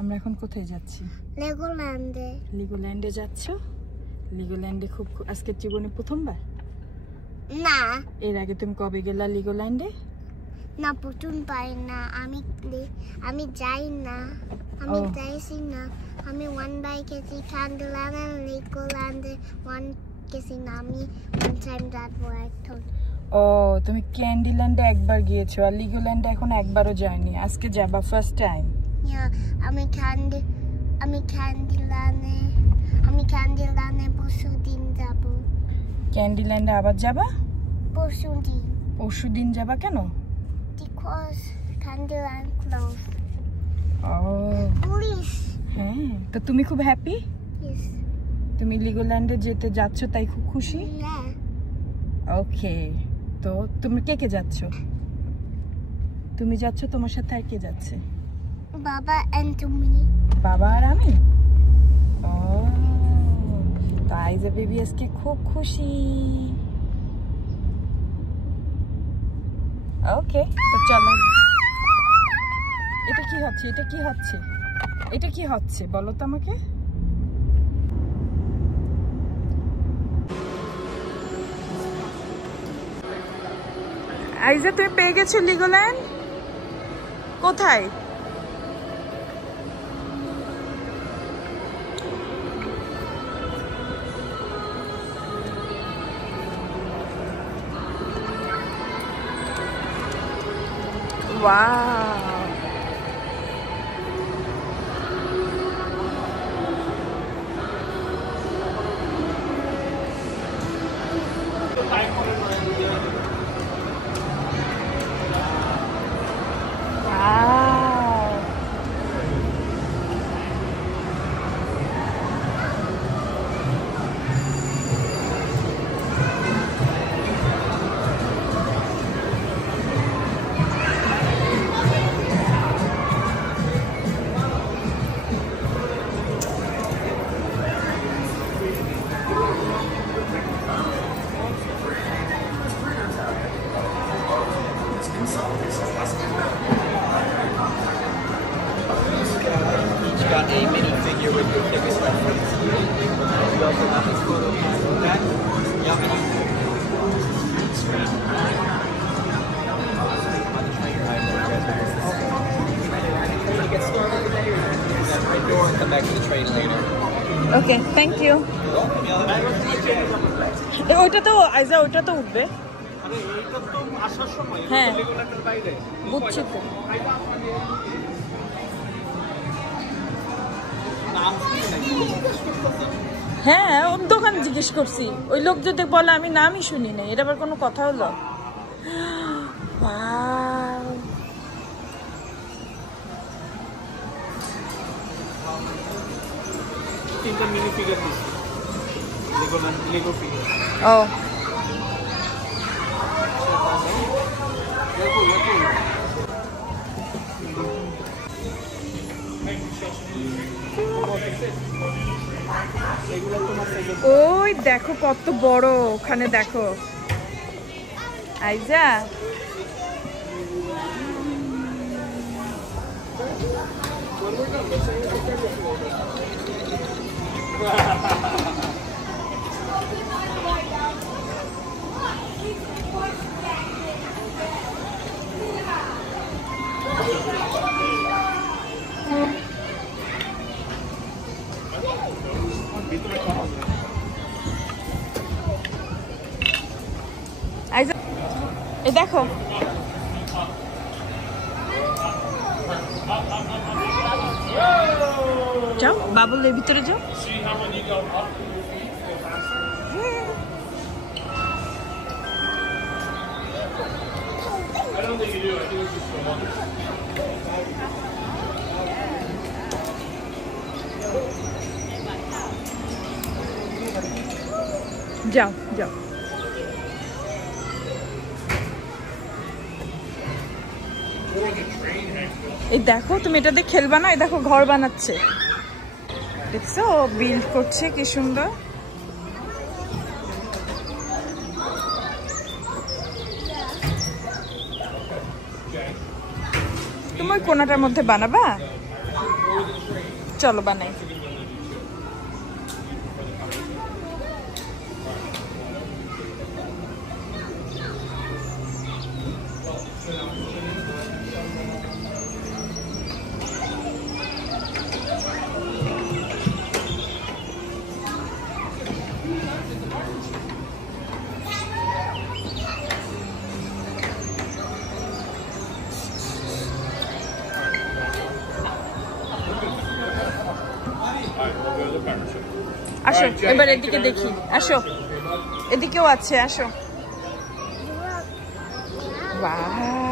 আমরা এখন কোথায় যাচ্ছি? লেগোল্যান্ডে। লেগোল্যান্ডে যাচ্ছ? লেগোল্যান্ডে খুব আজকের জীবনে প্রথমবার? না। এর আগে তুমি কবে গেলা লেগোল্যান্ডে? না, প্রথমবার না। আমি যাই না। আমি যাইছি না। আমি ওয়ানবার গেছি ক্যান্ডিল্যান্ড আর লেগোল্যান্ডে। গেছি না আমি। one time যাবো এখন। ও, তুমি ক্যান্ডিল্যান্ডে একবার গিয়েছো আর লেগোল্যান্ডে এখন একবারও যায়নি। আজকে যাবা ফার্স্ট টাইম? আমি ক্যান্ডিল্যান্ডে পরশুদিন যাব। ক্যান্ডিল্যান্ডে আবার যাবা? পরশুদিন। পরশুদিন যাবা কেন? Because Candyland closed. Police. হ্যাঁ, তো তুমি খুব হ্যাপি? Yes. তুমি লেগোল্যান্ডে যেতে যাচ্ছ তাই খুব খুশি? Yeah. ওকে, তো তুমি কে কে যাচ্ছ? তুমি যাচ্ছ, তোমার সাথে আর কে যাচ্ছে? বাবা and তুমি। বাবা আর আমি? ও, তো আইজা বেবি আজকে খুব খুশি। ওকে, তো চলো। এটা কি হচ্ছে? এটা কি হচ্ছে? এটা কি হচ্ছে বলো তো আমাকে। আইজা তুমি পেয়ে গেছো লেগোল্যান্ড? কোথায়? Wow. Got a minifigure with your biggest reference. We also have this photo of that. Yeah, screen. To get started today, or use that right door and come back to the train later. Okay, thank you. ওইটা তো আইজা ওইটা তো উঠবে। হ্যাঁ, বুঝছি তো। হ্যাঁ, ওর দোকানে জিজ্ঞেস করছি। ওই লোক যদি বলে আমি নামই শুনি নাই, এটা আবার কোনো কথা হলো? ও, ওই দেখো কত বড়, ওখানে দেখো আইজা। এই দেখো, যাও বাবুলের ভিতরে যাও। যাও যাও। এই দেখো, তুমি এটা দিয়ে খেলবা না? এই দেখো ঘর বানাচ্ছে, দেখছো? বিল্ড করছে কি সুন্দর। তুমি কোনাটার মধ্যে বানাবা? চলো বানাই। আসো এবার এদিকে দেখি, আসো এদিকেও আছে, আসো। বাহ